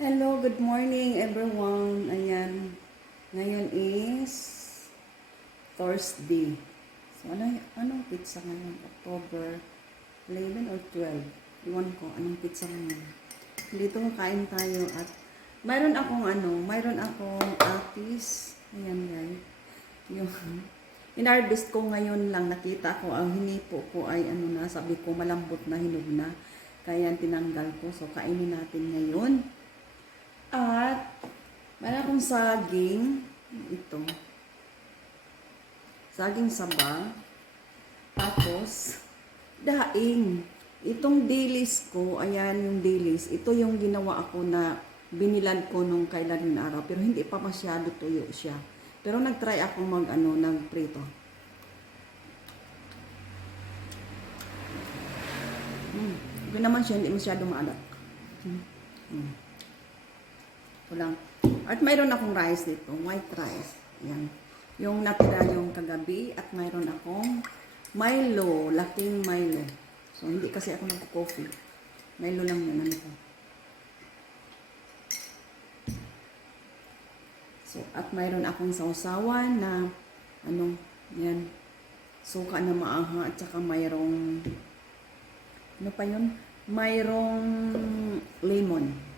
Hello, good morning everyone. Ayan. Ngayon is Thursday. So, ano, anong pizza ngayon? October 11 or 12? Iwan ko, anong pizza ngayon? Dito kain tayo at mayroon akong ano, mayroon akong atis. Ayan guys. Yung inharvest ko ngayon lang nakita ko ang hinipo ko ay ano na sabi ko malambot na hinog na kaya tinanggal ko so kainin natin ngayon at meron akong saging. Ito. Saging saba. Tapos, daing. Itong dilis ko, ayan yung dilis. Ito yung ginawa ako na binilan ko nung kailan yung araw. Pero hindi pa masyado tuyo siya. Pero nag-try ako mag, ano, nag-prito. Hmm. Ito naman siya, hindi masyado maalat. Hmm. Hmm. Ito lang. At mayroon akong rice dito, white rice. Yan. Yung natira yung kagabi at mayroon akong Milo, laking Milo. So, hindi kasi ako nagko-coffee. Milo lang yun, ano ko. So, at mayroon akong sausawan na, ano, yan, suka na maaha at saka mayroong, ano pa yun? Mayroong lemon.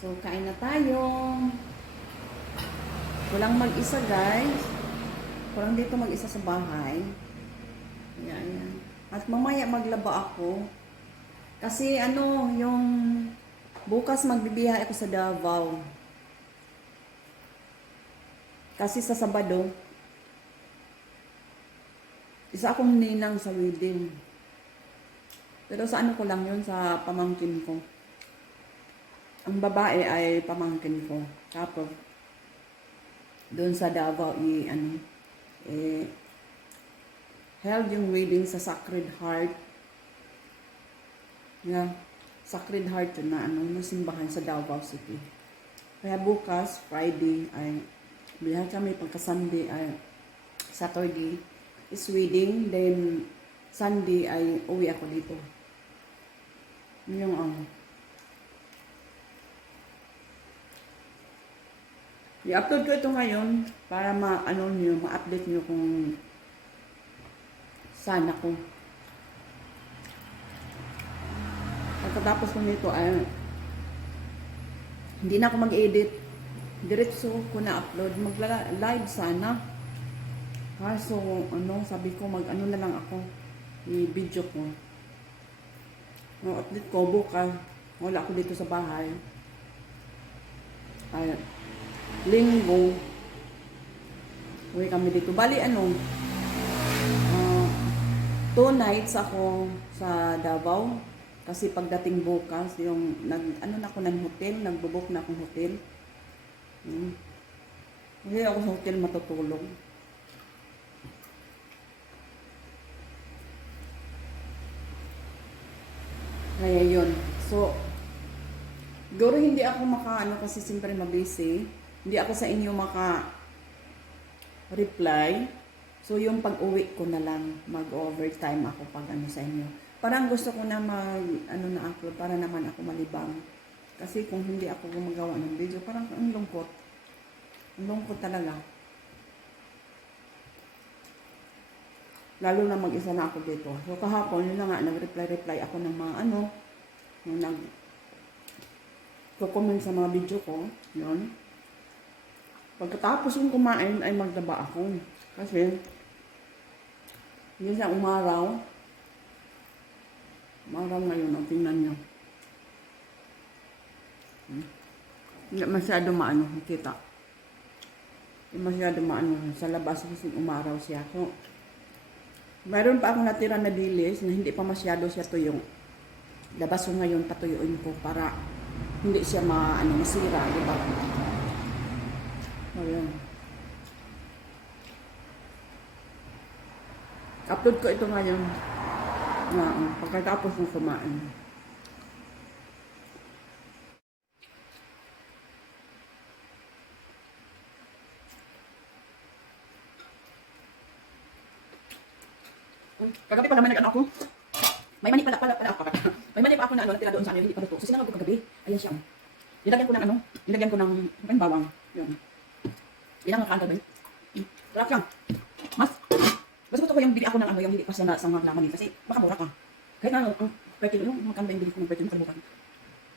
So, kain na tayo. Walang mag-isa, guys. Walang dito mag-isa sa bahay. Ayan, ayan. At mamaya maglaba ako. Kasi ano, yung bukas magbibiyahe ako sa Davao. Kasi sa Sabado, isa akong ninang sa wedding. Pero sa ano ko lang yun, sa pamangkin ko. Ang babae ay pamangkin ko. Tapos, doon sa Davao, i, ano, eh, held yung wedding sa Sacred Heart. Yeah, Sacred Heart na, ano, na simbahan sa Davao City. Kaya bukas, Friday, ay, bihan kami pagka Sunday, ay, Saturday, is wedding, then, Sunday ay uwi ako dito. Yun yung ano. I-upload ko ito ngayon para ma-ano niyo, ma-update niyo kung saan ako. Pagkatapos ko nito ay hindi na ako mag-edit. Diretso ko na upload. Mag-live sana. Kaso, ano, sabi ko, mag-ano na lang ako. I-video ko. Ang update ko, bukas. Wala ako dito sa bahay. Ay, linggo. Uwi kami dito. Bali, ano, ah, two nights ako sa Davao. Kasi pagdating bukas, yung, nag, ano na ako ng hotel, nagbubok na akong hotel. Hmm. Hindi ako sa hotel matutulog. Kaya yun. So, Siguro hindi ako maka, ano, kasi siyempre mabisi. Hindi ako sa inyo maka reply. So, yung pag-uwi ko na lang, mag-overtime ako pag ano sa inyo. Parang gusto ko na mag, ano na upload para naman ako malibang. Kasi kung hindi ako gumagawa ng video, parang ang lungkot. Ang lungkot talaga. Lalo na mag-isa na ako dito. So, kahapon, yun na nga, nag-reply-reply ako ng mga ano, yung nag comment sa mga video ko. Yun. Pagkatapos kong kumain ay magdaba ako. Kasi, hindi siya umaraw. Umaraw ngayon. O, tingnan nyo. Hmm. Hindi masyado maano. Kita. Hindi masyado maano. Sa labas kasi umaraw siya. So, meron pa akong natira na dilis na hindi pa masyado siya tuyong. Labas ko ngayon patuyuin ko para hindi siya ma, ano, masira, di ba? Ayan. Upload ko ito ngayon. Uh, pagkatapos ng kumain. Kagabi pa naman nag-ano ako. May mani pala, pala, pala ako. May mani pa ako na ano, natira doon sa ano, hindi pa luto. So, sinangag ko kagabi. Ayan siya. oh. Nilagyan ko ng ano, nilagyan ko ng bawang. Yun. Ilang kaantal ba yun? Hmm. Sarap siya. Mas, mas gusto ko yung bili ako ng ano, yung hindi pa na sa mga laman eh. Kasi baka mura ka. Kahit ano, ang per kilo, yung magkano ba yung bili ko ng per kilo, nakalimutan.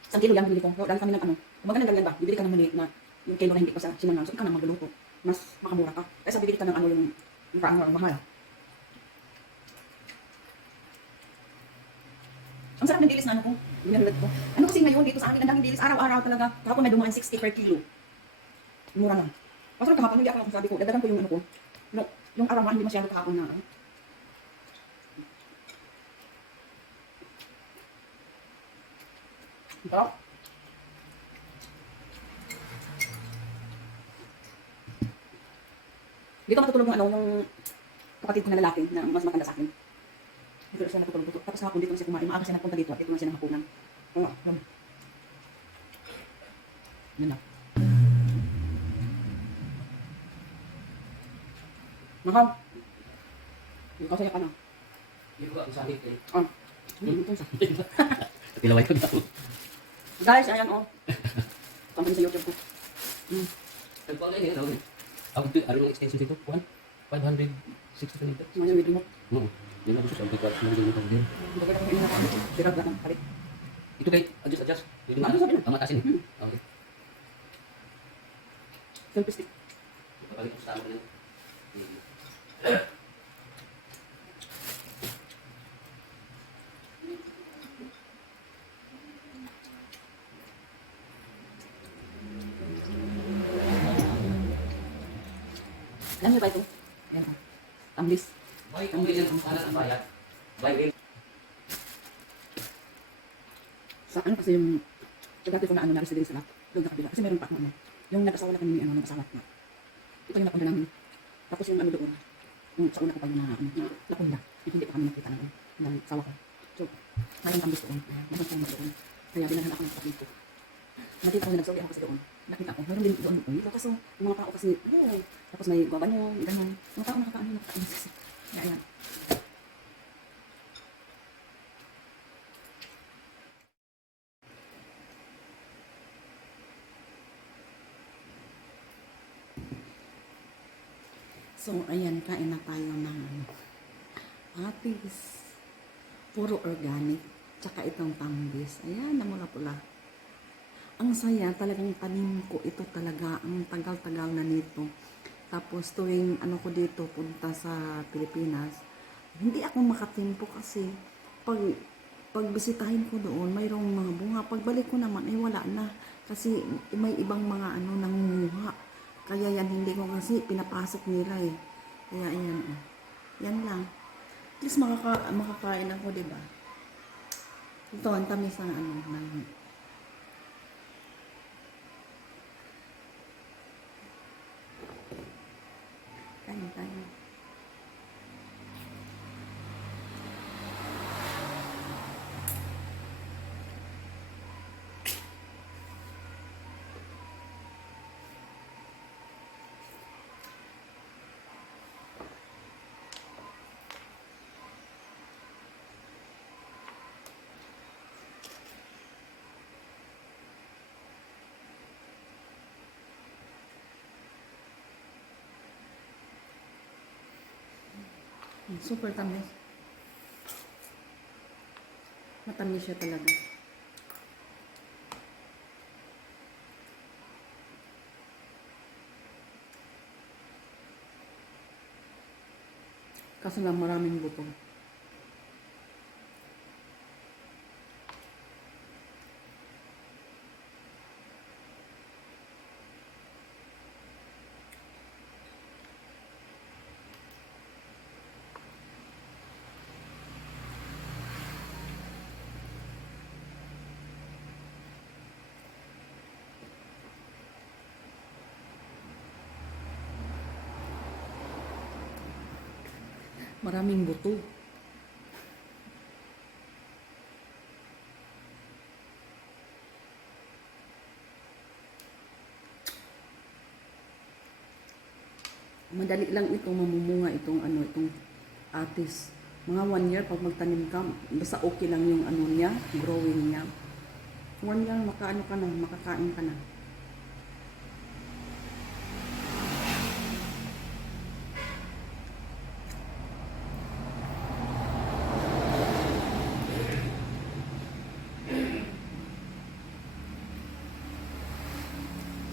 Isang kilo yan bili ko. So, dahil kami ng ano, kumbaga ng ganyan ba, bibili ka ng mali na yung kilo na hindi pa sa sinangang. So, ikaw na magluluto. Mas makamura ka. Kaysa bibili ka ng ano yung, yung kaano, ang mahal. Ang sarap ng dilis na ano ko. Binalad ko. Ano kasi ngayon dito sa amin, ang daming dilis. Araw-araw talaga. Kahapon may dumaan 60 per kilo. Mura lang. Pasok kahapon, hindi ako sabi ko. Dadagan ko yung ano ko. No, yung arawan, hindi masyado kahapon na. Ang sarap. Dito matutulog yung ano, yung kapatid ko na lalaki na mas matanda sa akin. Dito siya natutulog dito. Tapos hapon dito na siya kumain. Maaga siya napunta dito at dito na siya ng hapunan. Oo, yun. Yun na. Mahal. Hindi kasi ka na. Hindi ko ang sakit eh. Ah. Hindi ito sa. Tilaway ko ako. Guys, ayan oh. Pampin sa YouTube ko. Hmm. Nagpang na yun. Ano Ang yung extension dito? 1? 560 liters? Ngayon, may remote. Oo. Yan lang gusto. Sabi ko, ano yung liters din. Hindi ko na kung ina ko. Sirap na ng palit. Ito kay, adjust, adjust. Ano sabi mo? Ang matasin eh. Okay. Selfie stick. Papalit ko sa tama. Alam niyo ba ito? Yan. Tamblis. Why kung ganyan ang will? Sa ano kasi yung sa dati ko na ano na residence na doon sa kabila. Kasi meron pa ako ano. Yung nag-asawa na kami ano, nag-asawa na. Ito yung napunda namin. Tapos yung ano doon. Yung sa una ko pa yung na, ano, na, napunda. Yung hindi pa kami nakita ng, ng asawa ko. So, mayroon tambis doon. Mayroon tambis doon. Kaya binalhan ako ng kapatid ko. Nakita ko na nagsawi ako kasi doon. Nakita ko, meron din doon doon. Kaso, yung mga tao kasi, oh, tapos may gaganyo, ganyan. Mga tao nakakaano, nakakaano. Kaya So, ayan, kain na tayo ng atis. Puro organic. Tsaka itong tambis. Ayan, namula-pula. Ang saya, talagang tanim ko. Ito talaga, ang tagal-tagal na nito. Tapos tuwing ano ko dito, punta sa Pilipinas, hindi ako makatimpo kasi pag pagbisitahin ko doon, mayroong mga bunga. Pagbalik ko naman, ay wala na. Kasi may ibang mga ano nangunguha. Kaya yan hindi ko kasi pinapasok nila eh. Kaya ayan oh. Yan lang. At least makaka makakain ako, ba? Ito, ang tamis ng ano, ng Kain tayo. Super tamis. Matamis siya talaga. Kaso lang maraming butong. Maraming buto. Madali lang ito mamumunga itong ano itong atis. Mga one year pag magtanim ka, basta okay lang yung ano niya, growing niya. One lang, makaano ka na, makakain ka na.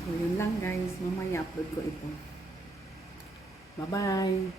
So, yun lang guys. Mamaya upload ko ito. Bye-bye!